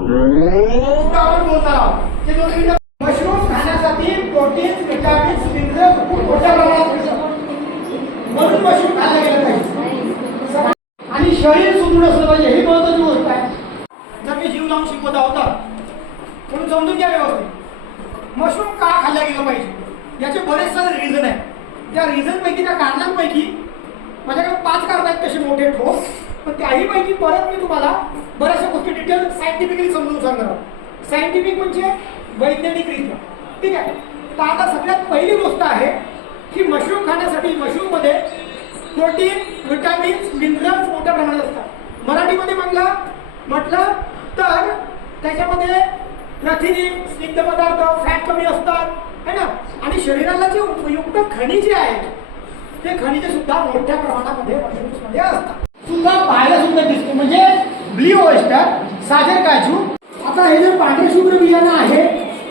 आपण बोलणार आहोत की 2 मिनिटं. मशरूम खाण्यासाठी प्रोटीन, विटामिन्स, मिनरल्स मोठ्या प्रमाणात मिळतात, म्हणून मशरूम खाल्लं गेलं पाहिजे. आणि शरीर सुदृढ असलं पाहिजे, ही महत्त्वाची गोष्ट आहे. जर मी जीव लावून शिकवत आहोत म्हणून समजून घ्या व्यवस्थित. मशरूम का खाल्लं गेलं पाहिजे याचे बरेच सारे रिझन आहेत. त्या रिझन पैकी, त्या कारणांपैकी माझ्याकडे 5 कारण आहेत तसे मोठे ठोस, पण त्याही पैकी परत मी तुम्हाला बऱ्याचशा गोष्टी डिटेल सायंटिफिकली समजून सांगणार आहोत. सायंटिफिक म्हणजे वैज्ञानिकरित्या. ठीक आहे. तर आता सगळ्यात पहिली गोष्ट आहे की मशरूम खाण्यासाठी मशरूममध्ये प्रोटीन, विटामिन्स, मिनरल्स मोठ्या प्रमाणात असतात. मराठीमध्ये म्हटलं तर त्याच्यामध्ये प्रथिने, स्निग्ध पदार्थ, फॅट कमी असतात, है ना. आणि शरीराला जे उपयुक्त खनिजे आहेत ते खनिजे सुद्धा मोठ्या प्रमाणामध्ये मशरूम्स मध्ये असतात. सुद्धा पाहायला सुद्धा दिसते, म्हणजे ब्लू ऑयस्टर, सागर काजू. आता हे जे पांढरे शुभ्र बियाणं आहे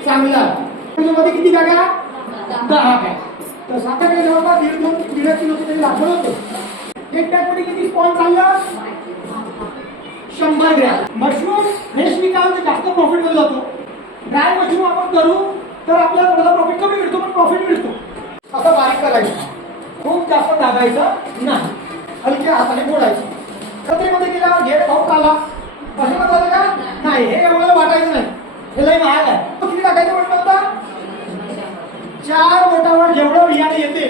चांगलं, त्याच्यामध्ये किती बॅगा? 10 बॅग. तर साधारण जवळपास 1.5 किलो तरी लागवड होते. एक बॅग मध्ये किती स्पॉन चाललं? 100 ग्रॅम. मशरूम फ्रेश विकाल तर जास्त प्रॉफिट मध्ये जातो. ड्राय मशरूम आपण करू तर आपल्याला थोडा प्रॉफिट कमी मिळतो, पण प्रॉफिट मिळतो. असं बारीक करायचं, खूप जास्त दाबायचं नाही, हलक्या हाताने फोडायचं. कत्रीमध्ये गेल्यावर घेर भाऊ आला असं झालं का? नाही, हे एवढं वाटायचं नाही, हे लई महाग आहे. किती टाकायचं म्हटलं होतं? 4 बोटावर जेवढं बियाणं येते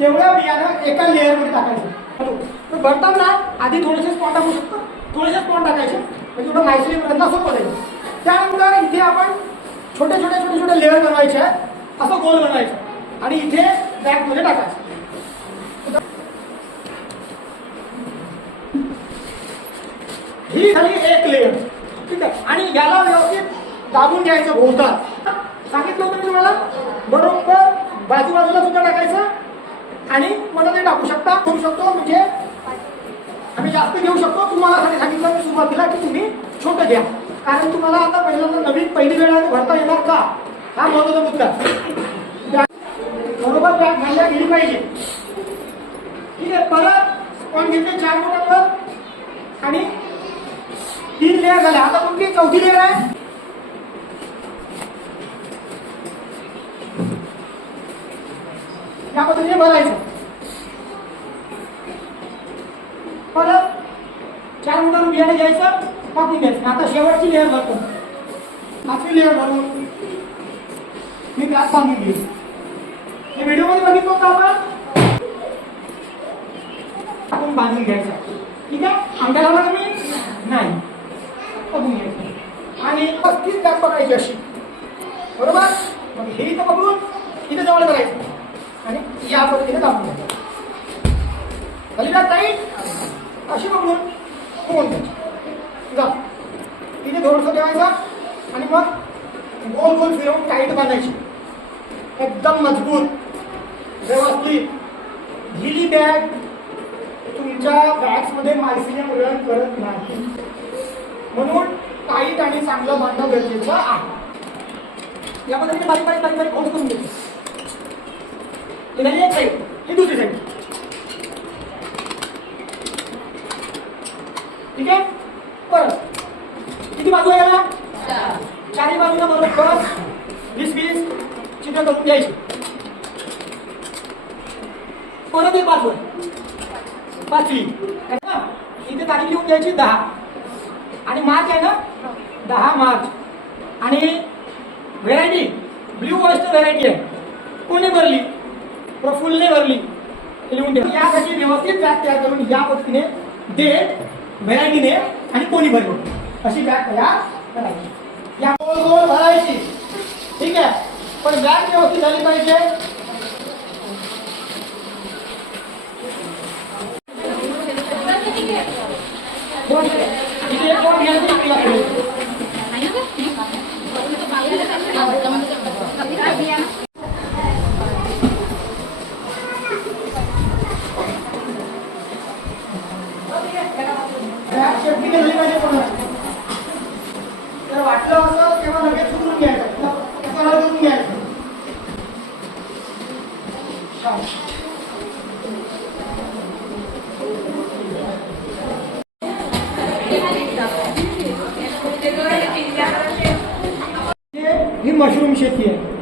तेवढं बियाणं एका लेअर मध्ये टाकायचं. भरताना आधी थोडेसे स्पॉट टाकू शकतो, थोडेसे स्पॉट टाकायचे, म्हणजे थोडं नाईसली पर्यंत सोपं जाईल. त्यानंतर इथे आपण छोटे छोटे लेअर बनवायचे आहेत, असं गोल बनवायचं आणि इथे बॅग मध्ये टाकायचं. ही झाली एक लेअर. ठीक आहे. आणि याला व्यवस्थित दाबून घ्यायचं भोवतात. सांगितलं होतं मी तुम्हाला, बरोबर बाजूबाजूला सुद्धा टाकायचं आणि मला ते टाकू शकता, करू शकतो, म्हणजे आम्ही जास्त घेऊ शकतो. तुम्हाला सांगितलं मी सुरुवातीला की तुम्ही छोटं घ्या, कारण तुम्हाला आता पहिल्यांदा पहिली वेळा भरता येणार का, हा महत्वाचा मुद्दा. बरोबर बॅग घालल्या गेली पाहिजे. ठीक आहे. परत स्पॉन घेतले 4 बोटांवर आणि 3 लेअर झाल्या. आता कुठली 4थी लेअर आहे? या पद्धतीने भरायचं. परत 4 बोटांवर बियाणे घ्यायचं, टाकून घ्यायचं. आता शेवटची लेअर भरतो. 5वी लेअर भरून मी बॅग बांधून घेईन. हे व्हिडिओ मध्ये बघितलं होतं आपण बांधून घ्यायचं. ठीक आहे. अंगाला लावला मी नाही, बघून घ्यायचं आणि 35 बॅग पकडायची अशी. बरोबर. मग हे इथं बघून इथे जवळ करायचं आणि या पद्धतीने दाबून घ्यायचं. खाली बॅग टाईट अशी बघून घुमवून घ्यायची. जा इथे थोडंसं ठेवायचं आणि मग गोल गोल फिरवून टाईट बांधायची, एकदम मजबूत व्यवस्थित. ढिली बॅग तुमच्या बॅग्स मध्ये मायसिलियम रन करत नाही, म्हणून टाईट आणि चांगलं बांधणं गरजेचं आहे. या पद्धतीने बारीक बारीक बारीक बारीक फोल्ड करून घ्यायचं. ही एक साईड, ही दुसरी साईड. ठीक आहे. परत किती बाजू आहे याला? 4ही बाजूला बरोबर 20-20 चित्र करून घ्यायची. परत एक बाजू आहे 5वी. इथे तारीख लिहून घ्यायची 10 आणि मार्च आहे ना, 10 मार्च. आणि व्हेरायटी ब्ल्यू ऑयस्टर व्हेरायटी आहे. कोणी भरली? प्रफुल्लने भरली, लिहून ठेवा. यासाठी व्यवस्थित बॅग तयार करून या पद्धतीने डेट, व्हेरायटीने आणि कोणी भरली अशी बॅग तयार करायची. या गोल गोल भरायची. ठीक आहे. पण बॅग व्यवस्थित झाली पाहिजे. वाटलं असं तेव्हा लगेच सुटून घ्यायचं, करून घ्यायचं. मशरूम शेती आहे.